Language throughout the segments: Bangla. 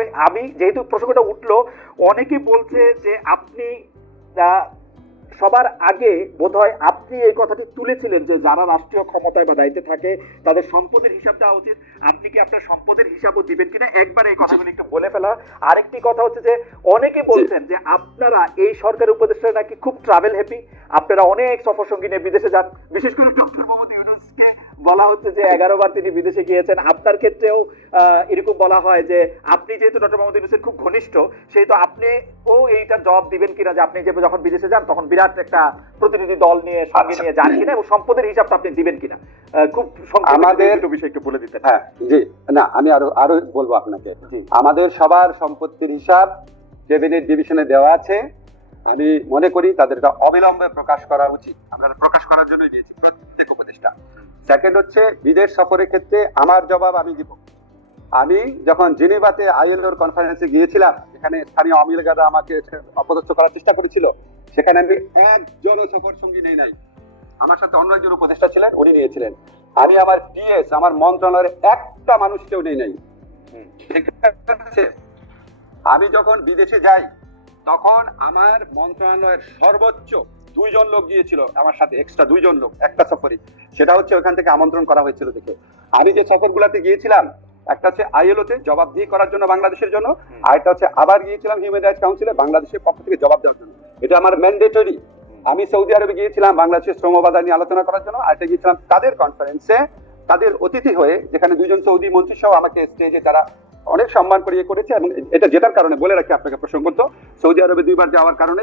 আমি যেহেতু প্রসঙ্গটা উঠল অনেকে বলছে যে আপনি সবার আগে বোধহয় আপনি এই কথাটি তুলেছিলেন যে যারা রাষ্ট্রীয় ক্ষমতায় বা দায়িত্বে থাকে তাদের সম্পদের হিসাব দেওয়া উচিত। আপনি কি আপনার সম্পদের হিসাবও দিবেন কিনা? একবার এই কথাগুলো একটু বলে ফেলা। আরেকটি কথা হচ্ছে যে অনেকে বলছেন যে আপনারা এই সরকারের উপদেষ্টা নাকি খুব ট্রাভেল হ্যাপি আপনারা অনেক সফর সঙ্গী নিয়ে বিদেশে যান। বিশেষ করে ডক্টর মোহাম্মদ ইউনুসকে বলা হচ্ছে যে এগারো বার তিনি বিদেশে গিয়েছেন। আপনার ক্ষেত্রেও এরকম বলা হয় যে আপনি যেহেতু ডক্টর মোহাম্মদ ইউনুসের খুব ঘনিষ্ঠ সেহেতু আপনি ও এইটার জবাব দিবেন কিনা যে আপনি যে যখন বিদেশে যান তখন বিরাট একটা প্রতিনিধি দল নিয়ে সঙ্গে। নিয়ে যান কিনা এবং সম্পদের হিসাবটা আপনি দিবেন কিনা? খুব আমাদের- বিষয় একটু বলে দিতেন। হ্যাঁ জি। না আমি আরও আরও বলব আপনাকে। আমাদের সবার সম্পত্তির হিসাব ক্যাবিনেট ডিভিশনে দেওয়া আছে। আমি মনে করি তাদের এটা অবিলম্বে প্রকাশ করা উচিত। আমরা প্রকাশ করার জন্যই দিয়েছি। প্রত্যেক উপদেষ্টা। সেকেন্ড হচ্ছে বিদেশ সফরের ক্ষেত্রে আমার জবাব আমি দিব। আমি যখন জেনিভাতে আইএলওর কনফারেন্সে গিয়েছিলাম, সেখানে স্থানীয় আমিলগাররা আমাকে অপদস্থ করার চেষ্টা করেছিল, সেখানে আমি একজনও সফর সঙ্গী নেই নাই। আমার সাথে অন্য একজন উপদেষ্টা ছিলেন, উনি নিয়েছিলেন। আমি আমার পিএস, আমার মন্ত্রণালয়ের একটা মানুষকেও নেই নাই। আমি যখন বিদেশে যাই, তখন আমার মন্ত্রণালয়ের সর্বোচ্চ দুইজন লোক গিয়েছিল আমার সাথে এক্সট্রা দুইজন লোক একটা সফরে সেটা হচ্ছে ওখান থেকে আমন্ত্রণ করা হয়েছিল দেখে। আমি যে সফরগুলোতে গিয়েছিলাম একটা হচ্ছে আইএলওতে জবাবদিহি করার জন্য বাংলাদেশের জন্য। আর একটা হচ্ছে আবার গিয়েছিলাম হিউম্যান রাইটস কাউন্সিলে বাংলাদেশের পক্ষ থেকে জবাব দেওয়ার জন্য। এটা আমার ম্যান্ডেটরি আমি সৌদি আরবে গিয়েছিলাম বাংলাদেশের শ্রম বাজার নিয়ে আলোচনা করার জন্য আর একটা গিয়েছিলাম তাদের কনফারেন্সে তাদের অতিথি হয়ে যেখানে দুইজন সৌদি মন্ত্রী সহ আমাকে স্টেজে তারা অনেক সম্মান করে ইয়ে করেছে এবং এটা যেটার কারণে বলে রাখি আপনাকে প্রসঙ্গত সৌদি আরবে দুইবার যাওয়ার কারণে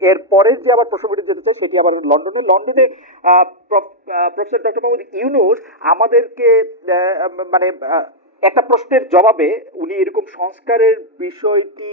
এর পরের যে আবার প্রশ্নটি যেতে চাই, সেটি আবার লন্ডনে। লন্ডনে প্রফেসর ডক্টর মোহাম্মদ ইউনুস আমাদেরকে মানে একটা প্রশ্নের জবাবে উনি এরকম সংস্কারের বিষয়টি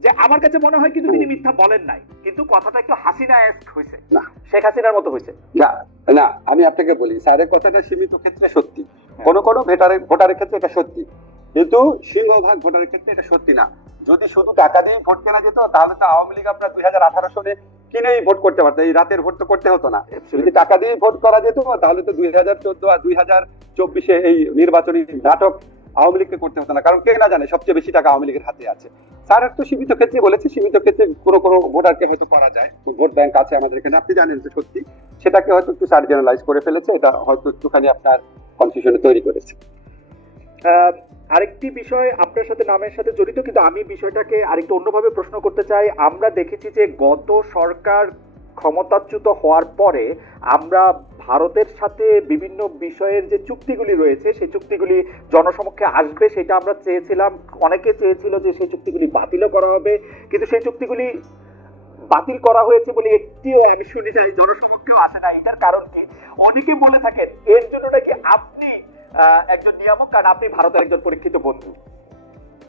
যে আমার কাছে মনে হয় কিন্তু তিনি মিথ্যা বলেন নাই। কিন্তু কথাটা একটু হাসিনা হয়েছে। না। শেখ হাসিনার মতো হয়েছে। না না আমি আপনাকে বলি স্যারের কথাটা সীমিত ক্ষেত্রে সত্যি। কোন কোন ভোটারের ভোটারের ক্ষেত্রে এটা সত্যি। কিন্তু সিংহভাগ ভোটারের ক্ষেত্রে এটা সত্যি না। যদি শুধু টাকা দিয়ে ভোট কেনা যেত তাহলে তো আওয়ামী লীগ আপনার দুই হাজার আঠারো সনে কিনেই ভোট করতে পারতো। এই রাতের ভোট তো করতে হতো না। যদি টাকা দিয়ে ভোট করা যেত তাহলে তো দুই হাজার চোদ্দ আর দুই হাজার চব্বিশে এই নির্বাচনী নাটক আওয়ামী লীগকে করতে হতো না। কারণ কে না জানে সবচেয়ে বেশি টাকা আওয়ামী লীগের হাতে আছে। স্যার তো সীমিত ক্ষেত্রে বলেছে, সীমিত ক্ষেত্রে কোনো কোনো ভোটারকে হয়তো করা যায়। ভোট ব্যাংক আছে আমাদের এখানে, আপনি জানেন তো সত্যি। সেটাকে হয়তো একটু স্যার জেনারেলাইজ করে ফেলেছে, এটা হয়তো একটুখানি আপনার কনফিউশনে তৈরি করেছে। আরেকটি বিষয় আপনার সাথে নামের সাথে জড়িত, কিন্তু আমি বিষয়টাকে আরেকটু অন্যভাবে প্রশ্ন করতে চাই। আমরা দেখেছি যে গত সরকার ক্ষমতাচ্যুত হওয়ার পরে আমরা ভারতের সাথে বিভিন্ন বিষয়ের যে চুক্তিগুলি রয়েছে, সেই চুক্তিগুলি জনসমক্ষে আসবে, সেটা আমরা চেয়েছিলাম। অনেকে চেয়েছিল যে সেই চুক্তিগুলি বাতিলও করা হবে, কিন্তু সেই চুক্তিগুলি বাতিল করা হয়েছে বলে একটিও আমি শুনি নাই, জনসমক্ষেও আসে না এটার কারণ কি? অনেকে বলে থাকেন, এর জন্য নাকি আপনি একজন নিয়ামক, কারণ আপনি ভারতের একজন পরীক্ষিত বন্ধু।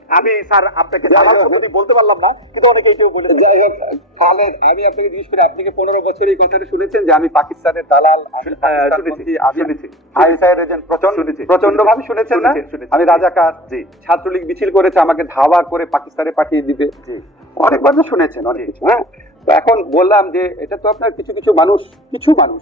আমি স্যার আপনাকে সাধারণ হোক। বলতে পারলাম না কিন্তু অনেকে এটাও বলে যাই হোক খালেদ আমি আপনাকে জিজ্ঞেস করি আপনি কি পনেরো বছর এই কথাটা শুনেছেন যে আমি পাকিস্তানের দালাল আমি পাকিস্তানপন্থী, শুনেছি শুনেছি। আইএসআইয়ের এজেন্ট প্রচণ্ড শুনেছি। প্রচণ্ড ভাবে শুনেছেন না। আমি রাজাকার। জি। ছাত্রলীগ মিছিল করেছে আমাকে ধাওয়া করে পাকিস্তানে পাঠিয়ে দিবে। জি। অনেকবার তো শুনেছেন অনেক কিছু হ্যাঁ? তো এখন বললাম যে এটা তো আপনার কিছু কিছু মানুষ কিছু মানুষ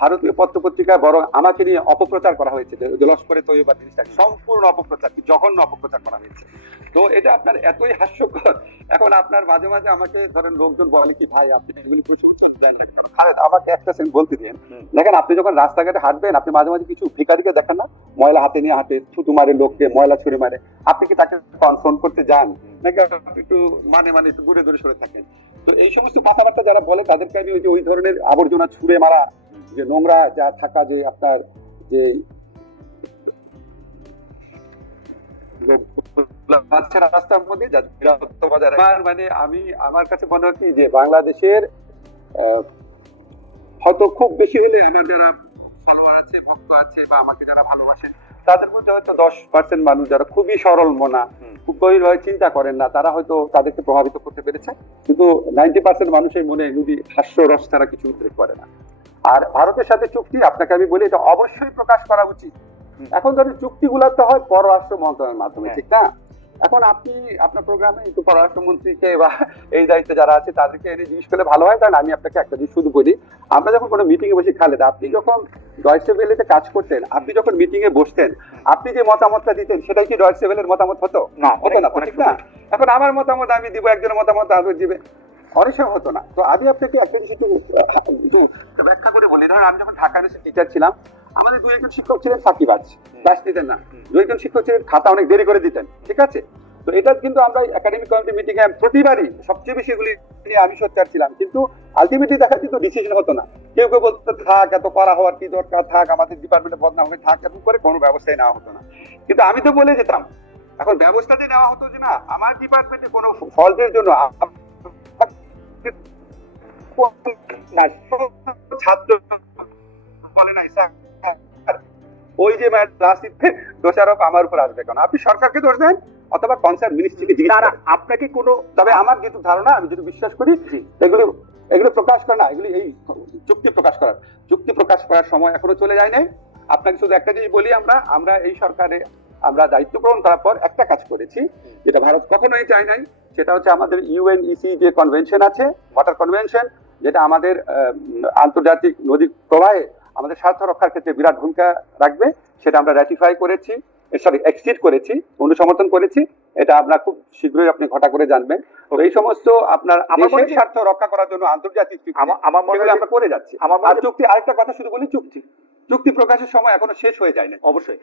ভারতীয় পত্র পত্রিকায় বরং আমাকে নিয়ে অপপ্রচার করা হয়েছে লস্করে তৈবা জিনিসটাকে সম্পূর্ণ অপপ্রচার জঘন্য অপপ্রচার করা হয়েছে। তো এটা আপনার এতই হাস্যকর এখন আপনার মাঝে মাঝে আমাকে ধরেন লোকজন বলে কি ভাই আপনি এগুলি খালেদ আমাকে একটা বলতে দিন দেখেন আপনি যখন রাস্তাঘাটে হাঁটবেন আপনি মাঝে মাঝে কিছু ভিকারিকে দেখেন না? ময়লা হাতে নিয়ে হাঁটে থুতু মারে লোককে ময়লা ছুঁড়ে মারে। আপনি কি তাকে কনফ্রন্ট করতে যান? নাকি একটু মানে মানে একটু দূরে দূরে সরে থাকেন? তো এই সমস্ত কথাবার্তা যারা বলে তাদেরকে আমি ওই যে ওই ধরনের আবর্জনা ছুঁড়ে মারা যে নোংরা যা থাকা যে আপনার যে রাস্তার মধ্যে মানে আমি আমার কাছে মনে হয় যে বাংলাদেশের হয়তো খুব বেশি হলে আমার যারা ফলোয়ার আছে ভক্ত আছে বা আমাকে যারা ভালোবাসেন তাদের মধ্যে হয়তো দশ পার্সেন্ট মানুষ যারা খুবই সরল মনা। খুব গভীরভাবে চিন্তা করেন না তারা হয়তো তাদেরকে প্রভাবিত করতে পেরেছে। কিন্তু নাইনটি পার্সেন্ট মানুষের মনে যদি হাস্য রস ছাড়া কিছু উদ্রেক করে না। আর ভারতের সাথে চুক্তি আপনাকে আমি বলি এটা অবশ্যই প্রকাশ করা উচিত। এখন ধরেন চুক্তিগুলো তো হয় পররাষ্ট্র মন্ত্রণালয়ের মাধ্যমে হ্যাঁ। ঠিক না? এখন আপনি আপনার প্রোগ্রামে একটু পররাষ্ট্রমন্ত্রীকে বা এই দায়িত্বে যারা আছে তাদেরকে এনে জিজ্ঞেস করলে ভালো হয়। কারণ আমি আপনাকে একটা জিনিস শুধু বলি আমরা যখন কোনো মিটিং এ বসে খালেদ আপনি যখন ডয়েসে ভেলেতে কাজ করতেন আপনি যখন মিটিং এ বসতেন আপনি যে মতামতটা দিতেন সেটাই কি ডয়েসে ভেলের মতামত হতো? না, হতো না ঠিক না? এখন আমার মতামত আমি দিব একজনের মতামত আরও দিবে। অনেক সময় হতো না। তো আমি আপনাকে একটা জিনিস একটু ব্যাখ্যা করে বলি। ধরুন আমি যখন ঢাকা টিচার ছিলাম আমাদের দু একজন শিক্ষক ছিলেন ক্লাস নিতেন না। হুম। দু একজন শিক্ষক ছিলেন খাতা অনেক দেরি করে দিতেন ঠিক আছে? তো এটা কিন্তু আমরা একাডেমিক কমিটি মিটিং এ প্রতিবারই সবচেয়ে বেশি এগুলি নিয়ে আমি সোচ্চার ছিলাম। কিন্তু আলটিমেটলি দেখা ডিসিশন হতো না। কেউ কেউ বলতো থাক এত করা হওয়ার কি দরকার? থাক আমাদের ডিপার্টমেন্টে বদনাম হবে থাক এত করে কোনো ব্যবস্থাই নেওয়া হতো না। কিন্তু আমি তো বলে যেতাম এখন ব্যবস্থাতে নেওয়া হতো যে না আমার ডিপার্টমেন্টে কোনো ফল্টের জন্য না ছাত্র বলে নাই স্যার ওই যে রাজনীতিতে দোষারোপ আমার উপর আসবে কেন আপনি সরকারকে দোষ দেন অথবা কনসার্ন মিনিস্ট্রিকে জিজ্ঞেস আপনাকে কোনো তবে আমার যেহেতু ধারণা আমি যদি বিশ্বাস করি এগুলো এগুলো প্রকাশ করা না এগুলি এই চুক্তি প্রকাশ করার। চুক্তি প্রকাশ করার সময় এখনও চলে যায় নাই। আপনাকে শুধু একটা জিনিস বলি আমরা আমরা এই সরকারে আমরা দায়িত্ব গ্রহণ করার পর একটা কাজ করেছি যেটা ভারত কখনোই চায় নাই। সেটা হচ্ছে আমাদের ইউএনইসি যে কনভেনশন আছে ওয়াটার কনভেনশন যেটা আমাদের আন্তর্জাতিক নদী প্রবাহে আমাদের স্বার্থ রক্ষার ক্ষেত্রে বিরাট ভূমিকা রাখবে সেটা আমরা র্যাটিফাই করেছি সরি এক্সিড করেছি অনুসমর্থন করেছি এটা আমরা খুব শীঘ্রই আপনি ঘটা করে জানবেন। তো এই সমস্ত আপনার হয়- স্বার্থ রক্ষা করার জন্য আন্তর্জাতিক আমার মনে হয় আমরা করে যাচ্ছি। আমার চুক্তি আরেকটা কথা শুধু বলি চুক্তি। চুক্তি প্রকাশের সময় এখনও শেষ হয়ে যায় না অবশ্যই।